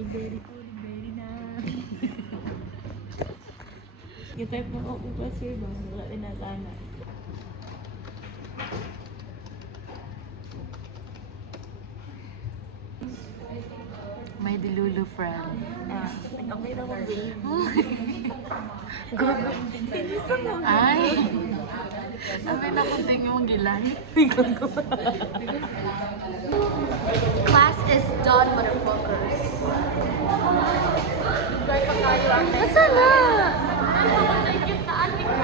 Very good, very nice. Kita po ako pa sir ba? Wala inatana. My Dilulu friend. Nagkamay na akong game. Go. Ay! Sabi na kung tingin mong gilan. Class is done, motherfuckers. Asa na?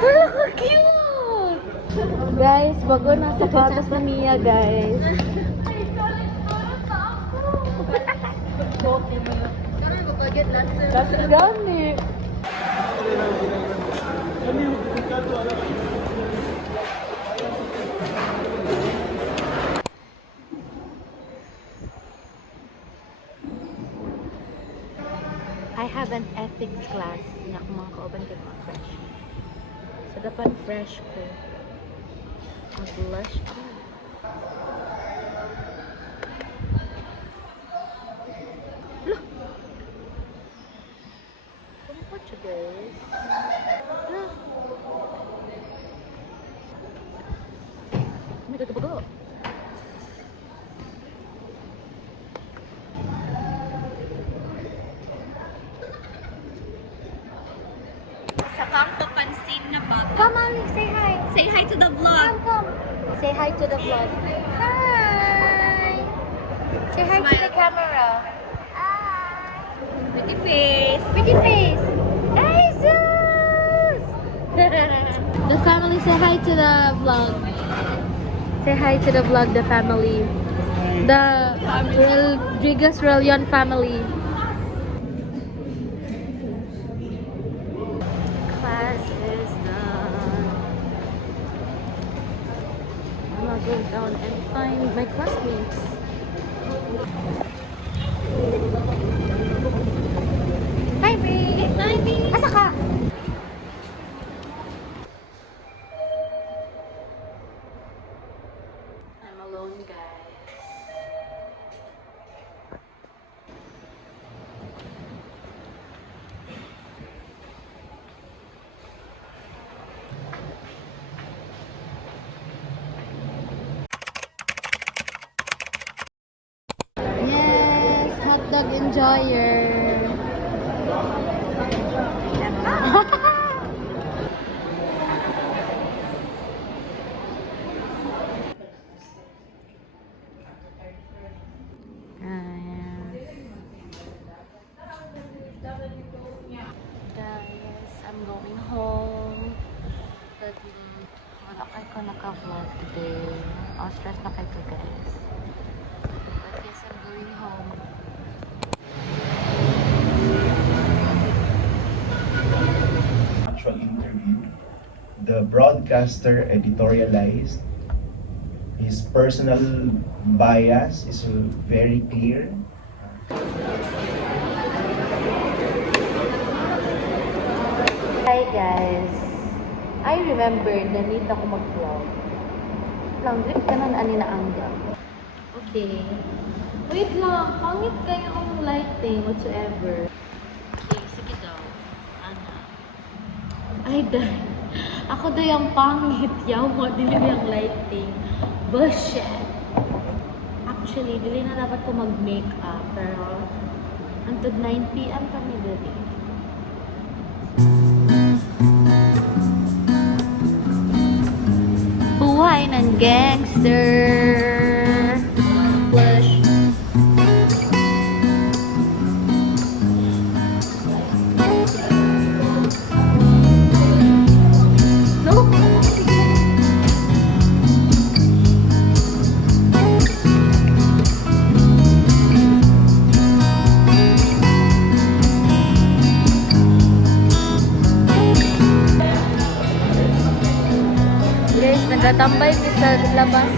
Wala ka cute! Guys, bago na sapatos na Mia, guys. Kasi gani. I have an ethics class na kung mga kauban kayo mga fresh. So, dapat fresh ko. Mag-blush ko. Look! Kung Portuguese. Look! May gagabago. Sakang papansin na bata. Come on, say hi. Say hi to the vlog. Come. Say hi to the vlog. Hi. Say hi to the camera. Pretty face. Pretty face. Hey, Zeus! The family, say hi to the vlog. Say hi to the vlog, the family. The Rodriguez Relion family. Class is done. I'm gonna go down and find my classmates. Hi, Brie! Hi, Brie! Asa ka? I'm alone, guys. Yes, hot dog enjoyer. Guys, I'm going home. But wala kayo ko naka-vlog today. Oh, stress na kayo guys. But yes, I'm going home. Actual interview, the broadcaster editorialized. His personal bias is very clear. Hi guys. I remember na need ako mag-vlog. Lang, drip ka na ani na angga. Okay. Wait lang, pangit kayo ang lighting whatsoever. Okay, sige daw. Ana. Ay, ako daw yung pangit. Yaw mo, dili yung lighting. Bullshit. Actually, dili na dapat ko mag-makeup. Pero, until 9 p.m. kami dili. Buhay ng gangster. Flash. No? Guys, nagatambay mi sa labas.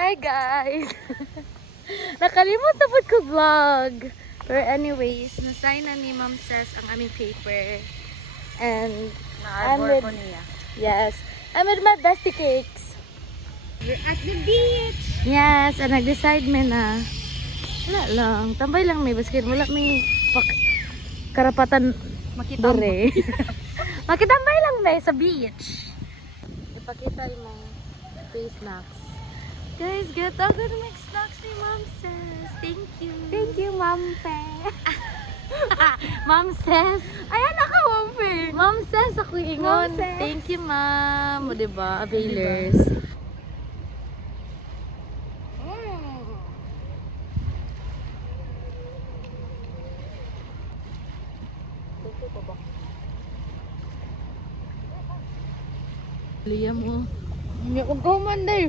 Hi guys! Nakalimot na po ko vlog. But anyways, nasign na ni Ma'am Ses ang aming paper. And I'm with, yes, I'm with my bestie cakes. We're at the beach. Yes, and nag-decide me na. Wala lang, tambay lang may basket. Wala may karapatan dure. Makitambay lang may sa beach. Ipakita yung face snacks. Guys, get out of the snacks ni Ma'am Ses. Thank you. Thank you, Ma'am Fe. Ma'am Ses. Ayan ako, Ma'am Fe. Ma'am Ses, ako ingon. Thank you, Ma'am. O, diba? Availers. Liam mo. Hindi ko man dahil.